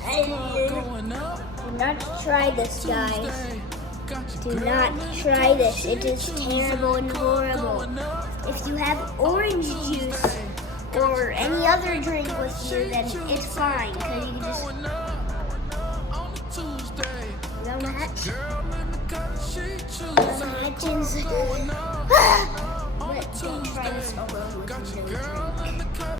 Do not try this, guys. Do not try this. It is terrible and horrible. If you have orange juice or any other drink with you, then it's fine, because you can just go hatch. But don't try this alone with no drink.